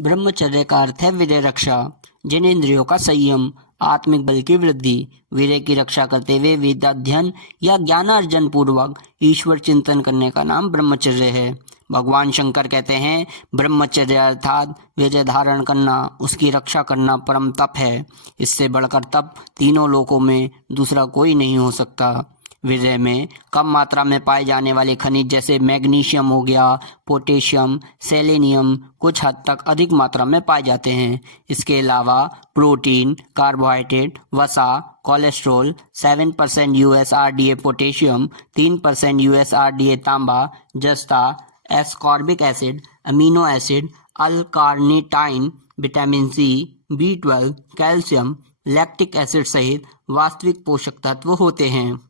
ब्रह्मचर्य का अर्थ है वीर्य रक्षा, जिनेंद्रियों का संयम, आत्मिक बल की वृद्धि। वीर्य की रक्षा करते हुए वेदाध्ययन या ज्ञानार्जन पूर्वक ईश्वर चिंतन करने का नाम ब्रह्मचर्य है। भगवान शंकर कहते हैं ब्रह्मचर्य अर्थात वीर्य धारण करना, उसकी रक्षा करना परम तप है। इससे बढ़कर तप तीनों लोकों में दूसरा कोई नहीं हो सकता। वीर्य में कम मात्रा में पाए जाने वाले खनिज जैसे मैग्नीशियम हो गया, पोटेशियम, सेलेनियम कुछ हद तक अधिक मात्रा में पाए जाते हैं। इसके अलावा प्रोटीन, कार्बोहाइड्रेट, वसा, कोलेस्ट्रॉल, 7% यूएसआरडीए पोटेशियम, 3% यूएसआरडीए तांबा, जस्ता, ascorbic acid, amino acid, L carnitine, vitamin C, B12, calcium, lactic acid सहित वास्तविक पोषक तत्व होते हैं।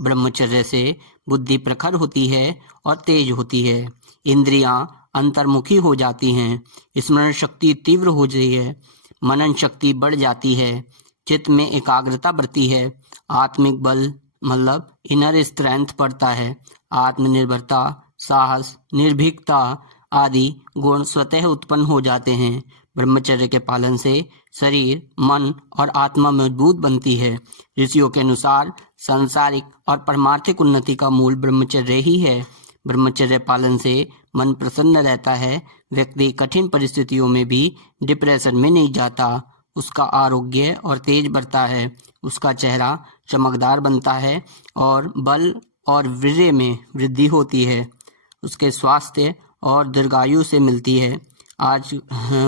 ब्रह्मचर्य से बुद्धि प्रखर होती है और तेज होती है। इंद्रियां अंतर्मुखी हो जाती हैं, स्मरण शक्ति तीव्र हो जाती है, मनन शक्ति बढ़ जाती है, चित्त में एकाग्रता बढ़ती है, आत्मिक बल मतलब इनर स्ट्रेंथ बढ़ता है, आत्मनिर्भरता, साहस, निर्भीकता आदि गुण स्वतः उत्पन्न हो जाते हैं। ब्रह्मचर्य के पालन से शरीर, मन और आत्मा मजबूत बनती है। ऋषियों के अनुसार सांसारिक और परमार्थिक उन्नति का मूल ब्रह्मचर्य ही है। ब्रह्मचर्य पालन से मन प्रसन्न रहता है, व्यक्ति कठिन परिस्थितियों में भी डिप्रेशन में नहीं जाता, उसका आरोग्य और तेज बढ़ता है, उसका चेहरा चमकदार बनता है और बल और वीर्य में वृद्धि होती है, उसके स्वास्थ्य और दीर्घायु से मिलती है। आज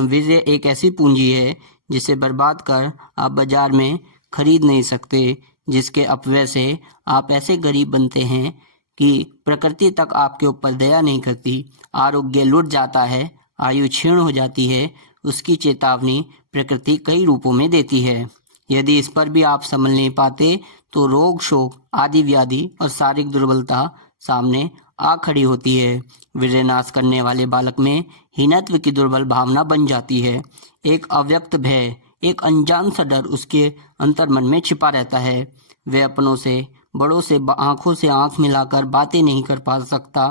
वीर्य एक ऐसी पूंजी है जिसे बर्बाद कर आप बाजार में खरीद नहीं सकते, जिसके अपव्यय से आप ऐसे गरीब बनते हैं कि प्रकृति तक आपके ऊपर दया नहीं करती, आरोग्य लुट जाता है, आयु क्षीण हो जाती है। उसकी चेतावनी प्रकृति कई रूपों में देती है। यदि इस पर भी आप समझ नहीं पाते तो रोग, शोक आदि व्याधि और शारीरिक दुर्बलता सामने आ खड़ी होती है। वीर्य नाश करने वाले बालक में हीनत्व की दुर्बल भावना बन जाती है। एक अव्यक्त भय, एक अनजान सा डर उसके अंतर्मन में छिपा रहता है। वह अपनों से, बड़ों से आंखों से आंख मिलाकर बातें नहीं कर पा सकता।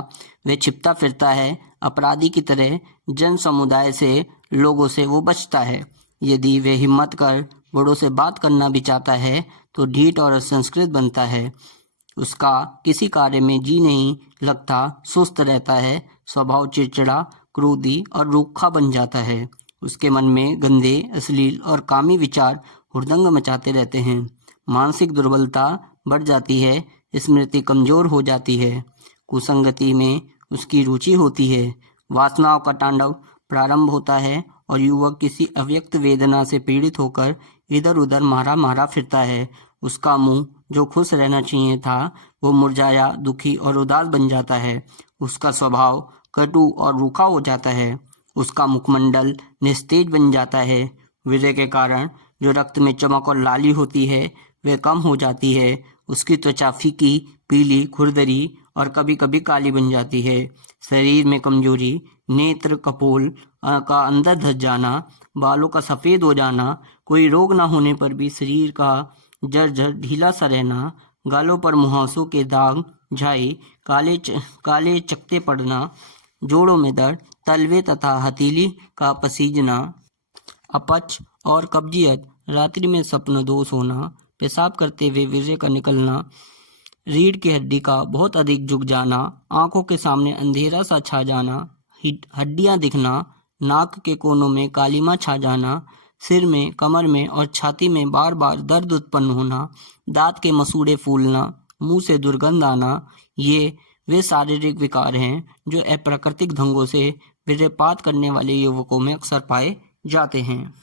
वह छिपता फिरता है, अपराधी की तरह जन समुदाय से, लोगों से वो बचता है। यदि वह हिम्मत कर बड़ों से बात करना भी चाहता है तो ढीठ और असंस्कृत बनता है। उसका किसी कार्य में जी नहीं लगता, सुस्त रहता है, स्वभाव चिड़चिड़ा, क्रोधी और रूखा बन जाता है। उसके मन में गंदे, अश्लील और कामी विचार हुड़दंग मचाते रहते हैं। मानसिक दुर्बलता बढ़ जाती है, स्मृति कमजोर हो जाती है, कुसंगति में उसकी रुचि होती है, वासनाओं का तांडव प्रारंभ होता है और युवक किसी अव्यक्त वेदना से पीड़ित होकर इधर उधर मारा फिरता है। उसका मुंह जो खुश रहना चाहिए था वो मुरझाया, दुखी और उदास बन जाता है। उसका स्वभाव कटु और रूखा हो जाता है। उसका मुखमंडल निस्तेज बन जाता है। वीर्य के कारण जो रक्त में चमक और लाली होती है वह कम हो जाती है। उसकी त्वचा फीकी, पीली, खुरदरी और कभी कभी काली बन जाती है। शरीर में कमजोरी, नेत्र कपोल का अंदर धस जाना, बालों का सफ़ेद हो जाना, कोई रोग ना होने पर भी शरीर का जर्जर ढीला सा रहना, गालों पर मुहासों के दाग, झाई, काले चकते पड़ना, जोड़ों में दर्द, तलवे तथा हथेली का पसीजना, अपच और कब्जियत, रात्रि में स्वप्न दोष होना, पेशाब करते हुए वीर्य का निकलना, रीढ़ की हड्डी का बहुत अधिक झुक जाना, आंखों के सामने अंधेरा सा छा जाना, हड्डियां दिखना, नाक के कोनों में कालीमा छा जाना, सिर में, कमर में और छाती में बार बार दर्द उत्पन्न होना, दांत के मसूड़े फूलना, मुंह से दुर्गंध आना, ये वे शारीरिक विकार हैं जो अप्राकृतिक ढंगों से वीर्यपात करने वाले युवकों में अक्सर पाए जाते हैं।